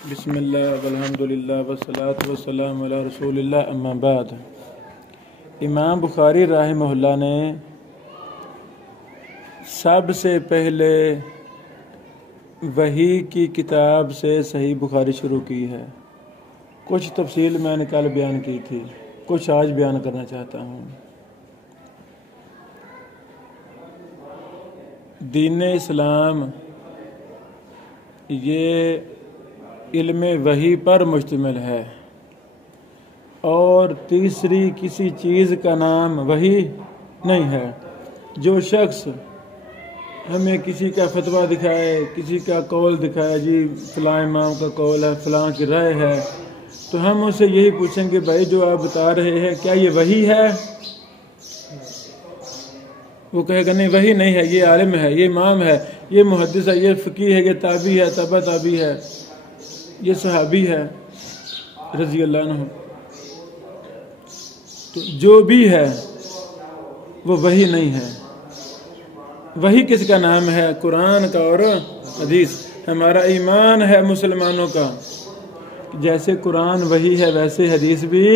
بسم اللہ والحمدللہ والصلاة والسلام علی رسول اللہ اما بعد۔ امام بخاری رحمہ اللہ نے سب سے پہلے وحی کی کتاب سے صحیح بخاری شروع کی ہے۔ کچھ تفصیل میں نے کل بیان کی تھی، کچھ آج بیان کرنا چاہتا ہوں۔ دین اسلام یہ علم وحی پر مشتمل ہے، اور تیسری کسی چیز کا نام وحی نہیں ہے۔ جو شخص ہمیں کسی کا فتویٰ دکھائے، کسی کا قول دکھائے، جی فلاں امام کا قول ہے، فلاں کی رائے ہے، تو ہم اسے یہی پوچھیں گے بھائی جو آپ بتا رہے ہیں کیا یہ وحی ہے؟ وہ کہے گا نہیں وحی نہیں ہے، یہ عالم ہے، یہ امام ہے، یہ محدث ہے، یہ فقیہ ہے، یہ تابعی ہے، تبع تابعی ہے، یہ صحابی ہے رضی اللہ عنہ۔ تو جو بھی ہے وہ وحی نہیں ہے۔ وحی کس کا نام ہے؟ قرآن کا اور حدیث۔ ہمارا ایمان ہے مسلمانوں کا، جیسے قرآن وحی ہے ویسے حدیث بھی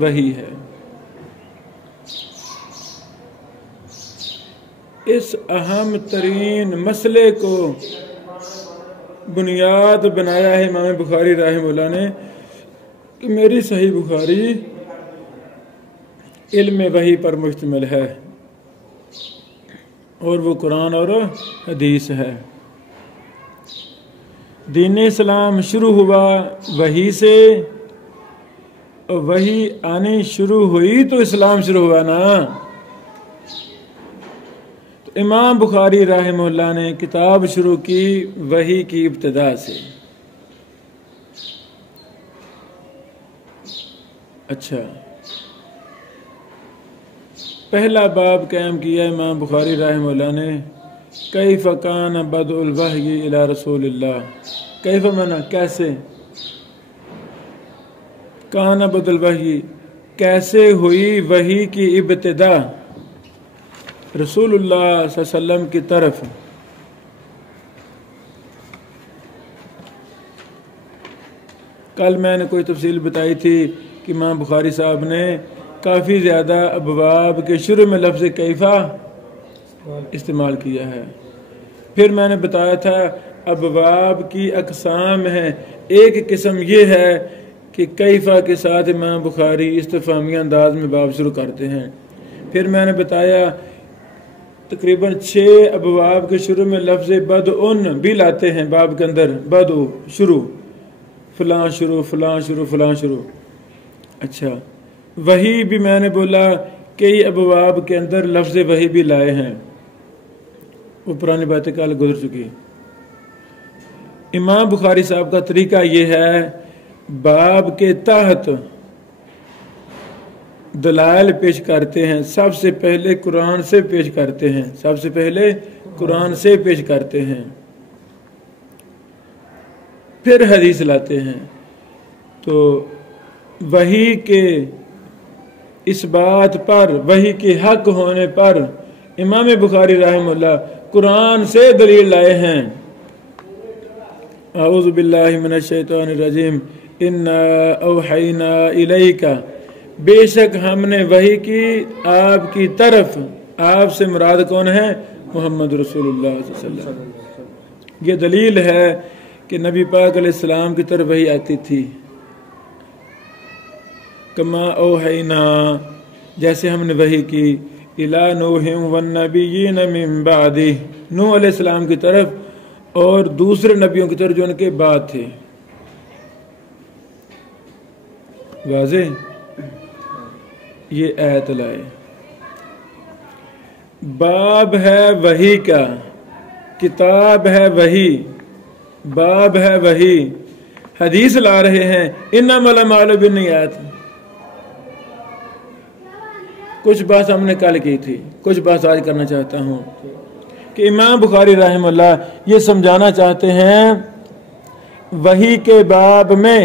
وحی ہے۔ اس اہم ترین مسئلے کو بنیاد بنایا ہے امام بخاری رحمہ اللہ نے کہ میری صحیح بخاری علم وحی پر مشتمل ہے، اور وہ قرآن اور حدیث ہے۔ دین اسلام شروع ہوا وحی سے، اور وحی آنی شروع ہوئی تو اسلام شروع ہوا نا۔ امام بخاری رحمہ اللہ نے کتاب شروع کی وحی کی ابتدا سے۔ اچھا، پہلا باب قائم کیا امام بخاری رحمہ اللہ نے، کیف کان بدء الوحی الی رسول اللہ۔ کیف معنی کیسے، کان بدء الوحی کیسے ہوئی وحی کی ابتدا رسول اللہ صلی اللہ علیہ وسلم کی طرف۔ کل میں نے کوئی تفصیل بتائی تھی کہ امام بخاری صاحب نے کافی زیادہ ابواب کے شروع میں لفظ کیفا استعمال کیا ہے۔ پھر میں نے بتایا تھا ابواب کی اقسام ہیں، ایک قسم یہ ہے کہ کیفا کے ساتھ امام بخاری استفہامی انداز میں باب شروع کرتے ہیں۔ پھر میں نے بتایا تقریباً 6 ابواب کے شروع میں لفظ بدء بھی لاتے ہیں باب کے اندر، بدء شروع، فلاں شروع، فلاں شروع، فلاں شروع۔ اچھا، وحی بھی میں نے بولا کئی ابواب کے اندر لفظ وحی بھی لائے ہیں، وہ پرانی باتیں کل گزر چکی۔ امام بخاری صاحب کا طریقہ یہ ہے، باب کے تحت دلائل پیش کرتے ہیں، سب سے پہلے قرآن سے پیش کرتے ہیں، سب سے پہلے قرآن سے پیش کرتے ہیں، پھر حدیث لاتے ہیں۔ تو وحی کے اس بات پر، وحی کے حق ہونے پر امام بخاری رحمہ اللہ قرآن سے دلیل لائے ہیں۔ اعوذ باللہ من الشیطان الرجیم، انا اوحینا الیک، بے شک ہم نے وحی کی آپ کی طرف۔ آپ سے مراد کون ہے؟ محمد رسول اللہ صلی اللہ علیہ وسلم۔ یہ دلیل ہے کہ نبی پاک علیہ السلام کی طرف وحی آتی تھی۔ کما اوحینا، جیسے ہم نے وحی کی، الی نوح والنبیین من بعدہ، نوح علیہ السلام کی طرف اور دوسرے نبیوں کی طرف جو ان کے بعد تھے۔ واضح؟ یہ آیت لائے۔ باب ہے وحی کا، کتاب ہے وحی، باب ہے وحی، حدیث لا رہے ہیں، انما الاعمال بالنیات۔ کچھ بات ہم نے کل کی تھی، کچھ بات آج کرنا چاہتا ہوں کہ امام بخاری رحمہ اللہ یہ سمجھانا چاہتے ہیں وحی کے باب میں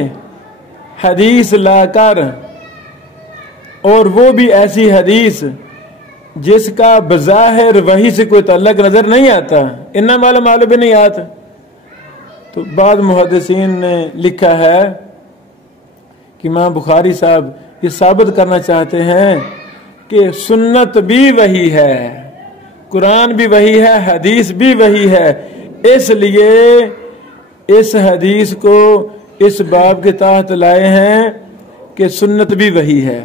حدیث لا کر، اور وہ بھی ایسی حدیث جس کا بظاہر وحی سے کوئی تعلق نظر نہیں آتا، انما الاعمال بالنیات۔ تو بعض محدثین نے لکھا ہے کہ امام بخاری صاحب یہ ثابت کرنا چاہتے ہیں کہ سنت بھی وہی ہے، قرآن بھی وہی ہے، حدیث بھی وہی ہے، اس لیے اس حدیث کو اس باب کے تحت لائے ہیں کہ سنت بھی وہی ہے۔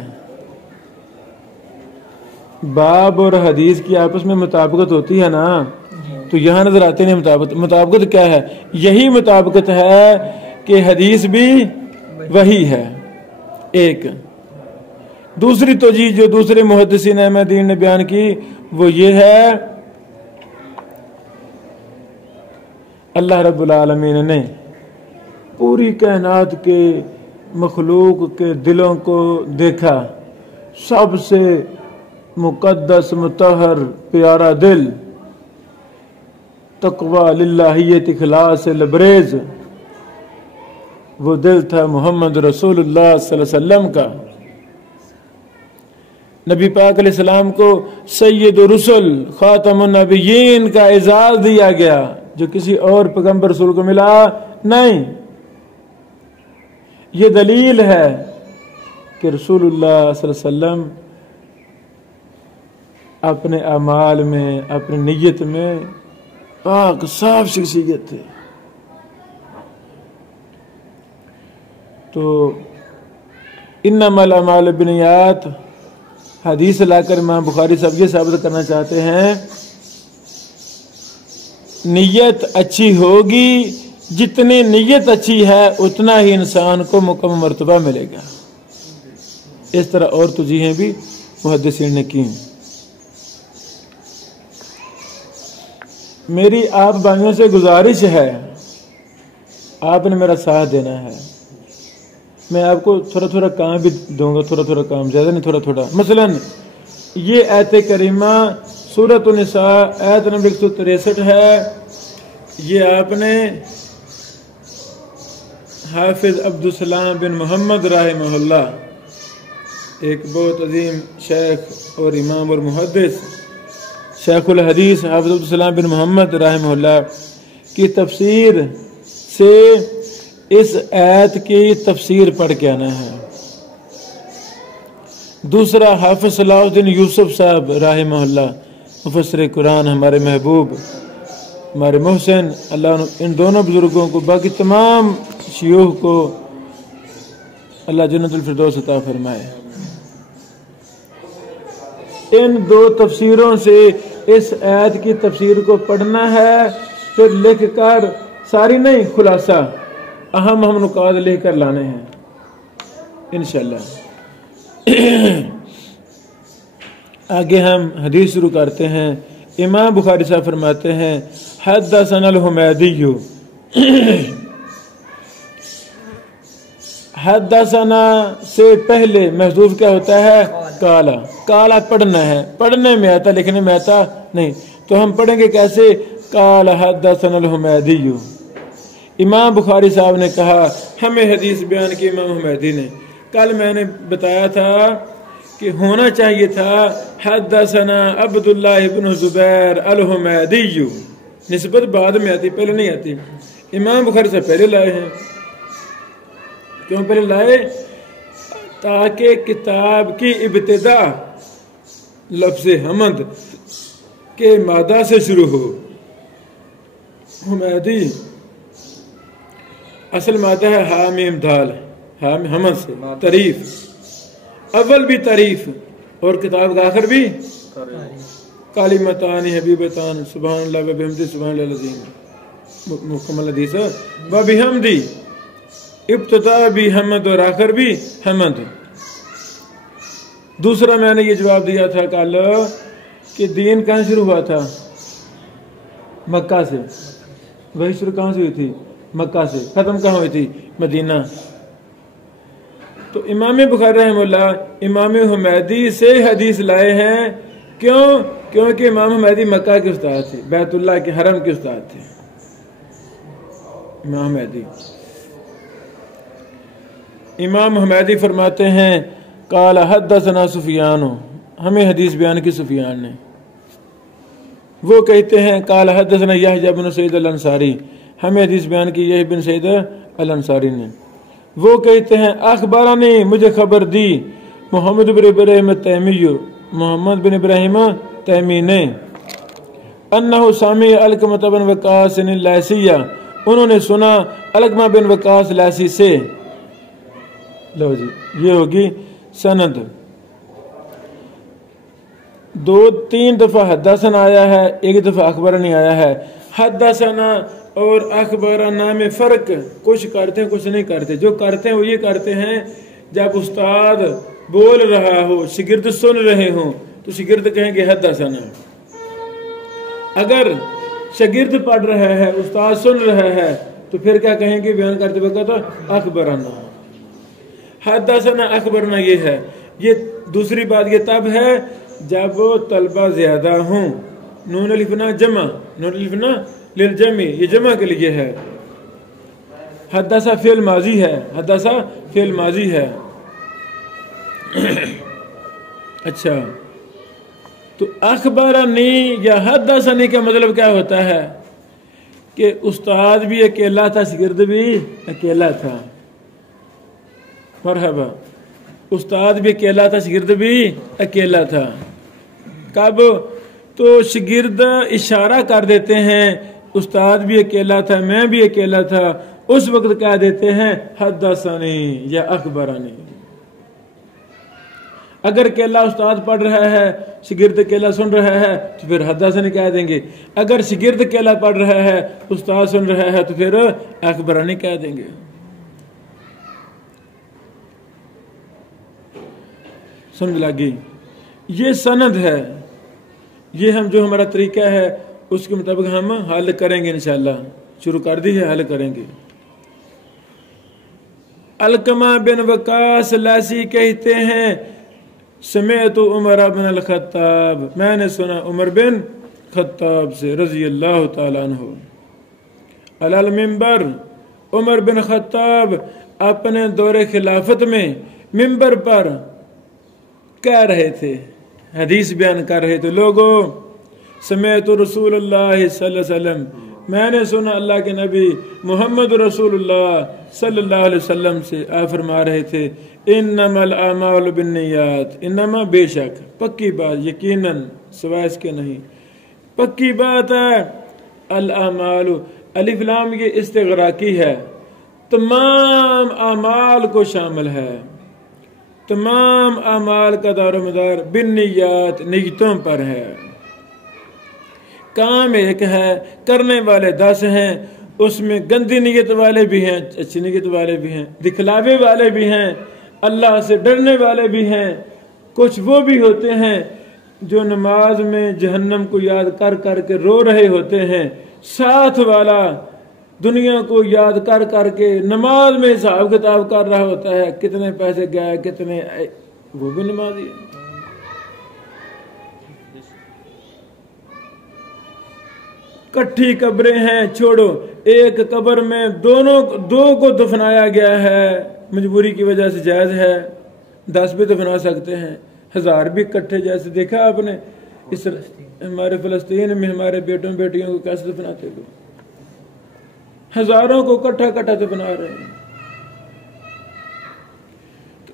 باب اور حدیث کی آپس میں مطابقت ہوتی ہے نا، تو یہاں نظر آتے ہیں مطابقت کیا ہے؟ یہی مطابقت ہے کہ حدیث بھی وہی ہے۔ ایک دوسری توجیہ جو دوسرے محدثین احمدین نے بیان کی وہ یہ ہے، اللہ رب العالمین نے پوری کائنات کے مخلوق کے دلوں کو دیکھا، سب سے مقدس مطہر پیارا دل، تقوی للہیت اخلاص سے لبریز، وہ دل تھا محمد رسول اللہ صلی اللہ علیہ وسلم کا۔ نبی پاک علیہ السلام کو سید الرسل خاتم النبیین کا اعزاز دیا گیا جو کسی اور پیغمبر رسول کو ملا نہیں۔ یہ دلیل ہے کہ رسول اللہ صلی اللہ علیہ وسلم اپنے اعمال میں، اپنی نیت میں پاک صاف شخصیت تھے۔ تو انما الاعمال بالنیات حدیث لا کر امام بخاری صاحب یہ ثابت کرنا چاہتے ہیں نیت اچھی ہوگی، جتنی نیت اچھی ہے اتنا ہی انسان کو مکمل مرتبہ ملے گا۔ اس طرح اور توجیہیں بھی محدثین نے کی۔ میری آپ بھائیوں سے گزارش ہے، آپ نے میرا ساتھ دینا ہے۔ میں آپ کو تھوڑا تھوڑا کام بھی دوں گا، تھوڑا کام، زیادہ نہیں، تھوڑا مثلا یہ آیت کریمہ سورۃ النساء آیت نمبر 163 ہے، یہ آپ نے حافظ عبدالسلام بن محمد رحمہ اللہ، ایک بہت عظیم شیخ اور امام اور محدث، شیخ الحدیث حافظ عبدالسلام بن محمد رحمہ اللہ کی تفسیر سے اس آیت کی تفسیر پڑھ کے آنا ہے۔ دوسرا حافظ صلاح الدین یوسف صاحب رحمہ اللہ مفسر قرآن، ہمارے محبوب، ہمارے محسن، اللہ ان دونوں بزرگوں کو باقی تمام شیوخ کو اللہ جنت الفردوس عطا فرمائے۔ ان دو تفسیروں سے اس آیت کی تفسیر کو پڑھنا ہے، پھر لکھ کر ساری نہیں، خلاصہ اہم نکات لکھ کر لانے ہیں انشاءاللہ۔ آگے ہم حدیث شروع کرتے ہیں۔ امام بخاری صاحب فرماتے ہیں حدثنا الحمیدی، حدثنا سے پہلے محذوف کیا ہوتا ہے؟ کالا۔ کالا پڑھنا ہے، پڑھنے میں آتا، لکھنے میں آتا نہیں، تو ہم پڑھیں گے کیسے؟ قال حدثنا الحمیدی، امام بخاری صاحب نے کہا ہمیں حدیث بیان کی امام حمیدی نے۔ کل میں نے بتایا تھا کہ ہونا چاہیے تھا حدثنا عبداللہ بن زبیر الحمیدی، نسبت بعد میں آتی، پہلے نہیں آتی۔ امام بخاری صاحب پہلے لائے ہیں، کیوں پہلے لائے؟ تاکہ کتاب کی ابتدا لفظ حمد کے مادہ سے شروع ہو۔ حمیدی اصل مادہ ہے حامیم دال، حمد سے تعریف، اول بھی تعریف اور کتاب کا آخر بھی کلمتان حبیبتان سبحان اللہ و بحمدہ سبحان اللہ العظیم، مکمل حدیث ہے۔ و بحمدی ابتدا بھی حمد اور آخر بھی حمد۔ دوسرا میں نے یہ جواب دیا تھا کل کہ دین کہاں شروع ہوا تھا؟ مکہ سے۔ وہی شروع کہاں سے ہوئی تھی؟ مکہ سے۔ ختم کہاں ہوئی تھی؟ مدینہ۔ تو امام بخاری رحمہ اللہ امام حمیدی سے حدیث لائے ہیں، کیوں؟ کیونکہ امام حمیدی مکہ کے استاد تھے، بیت اللہ کے حرم کے استاد تھے امام حمیدی۔ امام حمیدی فرماتے ہیں قال حدثنا سفیان، ہمیں حدیث بیان کی سفیان نے۔ وہ کہتے ہیں قال حدثنا یحییٰ بن سعید الانصاری، ہمیں حدیث بیان کی یحییٰ بن سعید الانصاری نے. وہ کہتے ہیں اخبرانی مجھے خبر دی محمد بن ابراہیم تیمی محمد بن ابراہیم تیمی نے انہو سامع علقمہ بن وقاص اللیثی انہوں نے سنا علقمہ بن وقاص لیثی سے. لو جی یہ ہوگی سند. 2-3 دفعہ حدثنا آیا ہے, 1 دفعہ اخبرنی آیا ہے. حدثنا اور اخبرنا میں فرق, کچھ کرتے ہیں کچھ نہیں کرتے. جو کرتے ہیں وہ یہ کرتے ہیں جب استاد بول رہا ہو شاگرد سن رہے ہوں تو شاگرد کہیں گے حدثنا. اگر شاگرد پڑھ رہا ہے استاد سن رہا ہے تو پھر کیا کہیں گے بیان کرتے وقت اخبرنا. حدثنا اخبرنا یہ ہے. یہ دوسری بات یہ تب ہے جب طلبہ زیادہ ہوں. نون الفنا جمع, نون الفنا للجمع یہ جمع کے لیے ہے. حدثہ فعل ماضی ہے, حدثہ فعل ماضی ہے. اچھا تو اخبرنی یا حدثنی کا مطلب کیا ہوتا ہے کہ استاد بھی اکیلا تھا شاگرد بھی اکیلا تھا. مرحبا. استاد بھی اکیلا تھا شاگرد بھی اکیلا تھا. کب؟ تو شاگرد اشارہ کر دیتے ہیں استاد بھی اکیلا تھا میں بھی اکیلا تھا, اس وقت کہہ دیتے ہیں حدثنی یا اخبرنی. اگر اکیلا استاد پڑھ رہا ہے شاگرد اکیلا سن رہا ہے تو پھر حدثنی کہہ دیں گے. اگر شاگرد اکیلا پڑھ رہا ہے استاد سن رہا ہے تو پھر اخبرنی کہہ دیں گے. سمجھ لگی؟ یہ سند ہے. یہ ہم جو ہمارا طریقہ ہے اس کے مطابق ہم حل کریں گے انشاءاللہ. شروع کر دی ہے, حل کریں گے. علقمہ بن وقاص لیثی کہتے ہیں سمعت عمر بن الخطاب, میں نے سنا عمر بن خطاب سے رضی اللہ تعالیٰ عنہ. علی المنبر, عمر بن خطاب اپنے دور خلافت میں منبر پر کہہ رہے تھے, حدیث بیان کر رہے تھے. لوگوں سمعت رسول اللہ صلی اللہ علیہ وسلم, میں نے سنا اللہ کے نبی محمد رسول اللہ صلی اللہ علیہ وسلم سے آپ فرما رہے تھے انما الاعمال بالنیات, انما بے شک, پکی بات, یقیناً, سوائے اس کے نہیں, پکی بات ہے. الاعمال الف لام یہ استغراقی ہے, تمام اعمال کو شامل ہے. تمام اعمال کا دار و مدار بالنیات نیتوں پر ہے. کام ایک ہے, کرنے والے 10 ہیں, اس میں گندی نیت والے بھی ہیں, اچھی نیت والے بھی ہیں, دکھلاوے والے بھی ہیں, اللہ سے ڈرنے والے بھی ہیں. کچھ وہ بھی ہوتے ہیں جو نماز میں جہنم کو یاد کر کر کے رو رہے ہوتے ہیں. ساتھ والا دنیا کو یاد کر کر کے نماز میں حساب کتاب کر رہا ہوتا ہے, کتنے پیسے گئے کتنے, وہ بھی نمازی ہے. کٹھی قبریں ہیں, چھوڑو, ایک قبر میں دو کو دفنایا گیا ہے, مجبوری کی وجہ سے جائز ہے. 10 بھی دفنا سکتے ہیں, 1000 بھی کٹھے, جیسے دیکھا آپ نے اس ہمارے فلسطین میں ہمارے بیٹوں بیٹیوں کو کیسے دفناتے ہیں, ہزاروں کو کٹھا کٹھا دفنا رہے ہیں. تو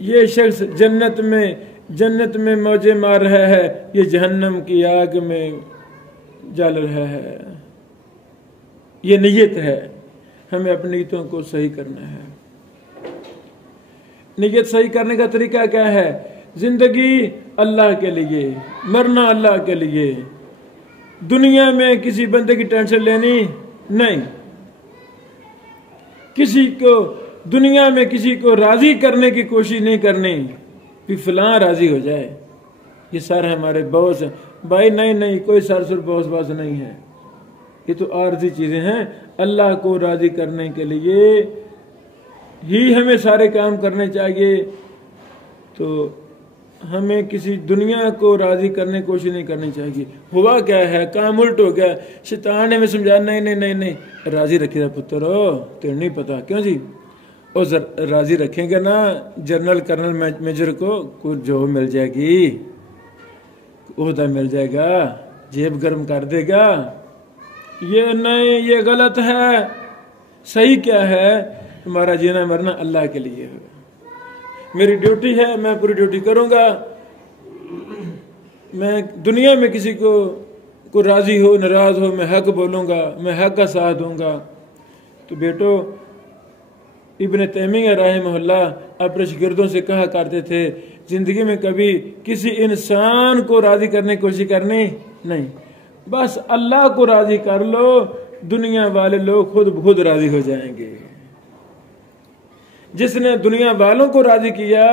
یہ شخص جنت میں موجے مار رہا ہے, یہ جہنم کی آگ میں جل رہا ہے. یہ نیت ہے, ہمیں اپنی نیتوں کو صحیح کرنا ہے. نیت صحیح کرنے کا طریقہ کیا ہے؟ زندگی اللہ کے لیے, مرنا اللہ کے لیے. دنیا میں کسی بندے کی ٹینشن لینی نہیں, دنیا میں کسی کو راضی کرنے کی کوشش نہیں کرنی کہ فلاں راضی ہو جائے. یہ سارے ہمارے باس ہیں بھائی, نہیں, کوئی سر باس نہیں ہے. یہ تو عارضی چیزیں ہیں. اللہ کو راضی کرنے کے لیے ہی ہمیں سارے کام کرنے چاہیے. تو ہمیں کسی دنیا کو راضی کرنے کی کوشش نہیں کرنی چاہیے. ہوا کیا ہے, کام الٹ ہو گیا. شیطان نے ہمیں سمجھا نہیں, راضی رکھے پتر ہو, تیرے نہیں پتا کیوں جی. اور راضی رکھیں گے نا جنرل کرنل میجر کو, کچھ جو مل جائے گی, عہدہ مل جائے گا, جیب گرم کر دے گا. یہ نہیں یہ غلط ہے، صحیح کیا ہے؟ تمہارا جینا مرنا اللہ کے لیے ہے، میری ڈیوٹی ہے، میں پوری ڈیوٹی کروں گا، میں دنیا میں کسی کو راضی ہو ناراض ہو میں حق بولوں گا، میں حق کا ساتھ دوں گا۔ تو بیٹو ابن تیمیہ رحمہ اللہ اپنے شاگردوں سے کہا کرتے تھے زندگی میں کبھی کسی انسان کو راضی کرنے کی کوشش کرنی نہیں، بس اللہ کو راضی کر لو، دنیا والے لوگ خود بخود راضی ہو جائیں گے۔ جس نے دنیا والوں کو راضی کیا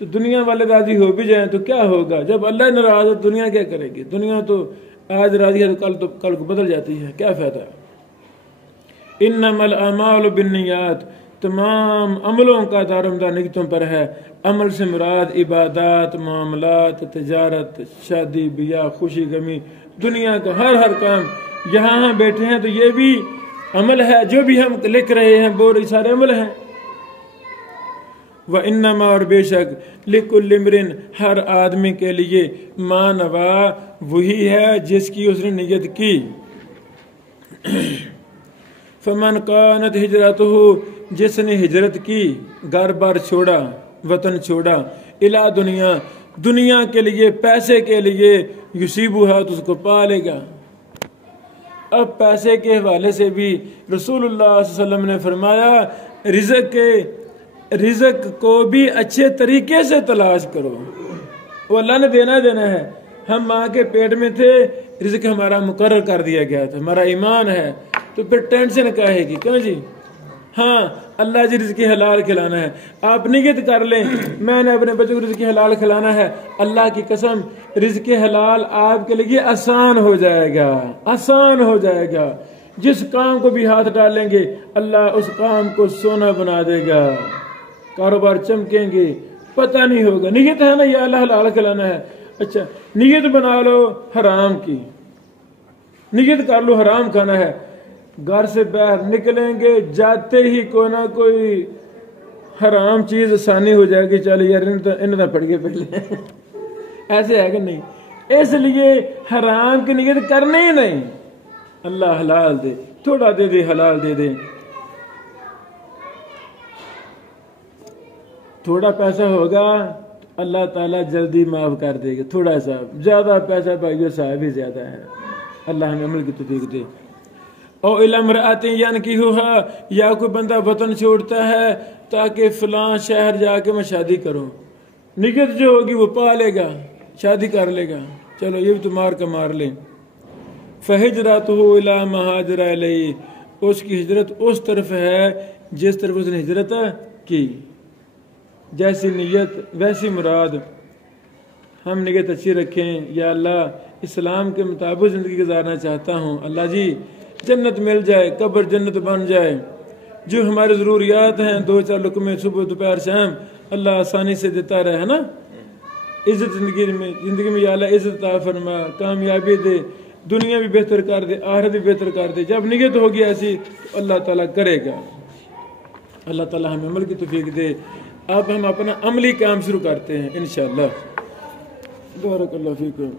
تو دنیا والے راضی ہو بھی جائیں تو کیا ہوگا؟ جب اللہ ناراض ہو دنیا کیا کرے گی؟ دنیا تو آج راضی ہے تو کل کو بدل جاتی ہے، کیا فائدہ؟ انما الاعمال بالنیات، تمام عملوں کا دارمدار نیتوں پر ہے۔ عمل سے مراد عبادات، معاملات، تجارت، شادی بیاہ، خوشی غمی، دنیا کا ہر کام۔ یہاں بیٹھے ہیں تو یہ بھی عمل ہے، جو بھی ہم لکھ رہے ہیں بول رہے سارے عمل ہیں۔ وَإِنَّمَا، اور بے شک، لِكُلِّ امْرٍ، ہر آدمی کے لیے، ما نوا، وہی ہے جس کی اس نے نیت کی۔ فَمَنْ كَانَتْ هِجْرَتُهُ، جس نے ہجرت کی، گھر بار چھوڑا، وطن چھوڑا، اِلَى دنیا کے لیے، پیسے کے لیے، یصیبها، تو اس کو پا لے گا۔ اب پیسے کے حوالے سے بھی رسول اللہ صلی اللہ علیہ وسلم نے فرمایا رزق کو بھی اچھے طریقے سے تلاش کرو، وہ اللہ نے دینا ہے۔ ہم ماں کے پیٹ میں تھے، رزق ہمارا مقرر کر دیا گیا تھا، ہمارا ایمان ہے، تو پھر ٹینشن کاہے کی؟ کیوں جی؟ ہاں اللہ جی رزق حلال کھلانا ہے، آپ نیت کر لیں میں نے اپنے بچوں کو رزق حلال کھلانا ہے، اللہ کی قسم رزق حلال آپ کے لیے آسان ہو جائے گا، آسان ہو جائے گا۔ جس کام کو بھی ہاتھ ڈالیں گے اللہ اس کام کو سونا بنا دے گا، کاروبار چمکیں گے، پتہ نہیں ہوگا۔ نیت ہے نا یہ اللہ حلال کھلانا ہے، اچھا نیت بنا لو حرام کی، نیت کر لو حرام کھانا ہے، گھر سے باہر نکلیں گے جاتے ہی کوئی نہ کوئی حرام چیز آسانی ہو جائے گی، چلو یار انہیں پڑ گئے پہلے ایسے ہے کہ نہیں؟ اس لیے حرام کی نیت کرنے ہی نہیں، اللہ حلال دے، تھوڑا دے دے، حلال دے دے۔ تھوڑا پیسہ ہوگا اللہ تعالیٰ جلدی معاف کر دے گا، تھوڑا سا، زیادہ پیسہ بھائیو صاحب ہی زیادہ ہے، اللہ ہمیں عمل کی توفیق دے۔ او الی امرأۃ ینکحها، یا کوئی بندہ وطن چھوڑتا ہے تاکہ فلاں شہر جا کے میں شادی کروں، نیت جو ہوگی وہ پا لے گا، شادی کر لے گا، چلو یہ بھی تو مار کا مار لیں۔ فہجرتہ الی ما ہاجر الیہ، اس کی ہجرت اس طرف ہے جس طرف اس نے ہجرت کی، جیسی نیت ویسی مراد۔ ہم نیت اچھی رکھیں، یا اللہ اسلام کے مطابق زندگی گزارنا چاہتا ہوں، اللہ جی جنت مل جائے، قبر جنت بن جائے، جو ہماری ضروریات ہیں 2-4 لقمے صبح دوپہر شام اللہ آسانی سے دیتا رہے، ہے نا، عزت زندگی میں یا اللہ عزت عطا فرما، کامیابی دے، دنیا بھی بہتر کر دے، آخرت بھی بہتر کر دے۔ جب نیت ہوگی ایسی تو اللہ تعالیٰ کرے گا، اللہ تعالیٰ ہمیں عمل کی توفیق دے۔ اب ہم اپنا عملی کام شروع کرتے ہیں انشاءاللہ۔ بارک اللہ فیکم۔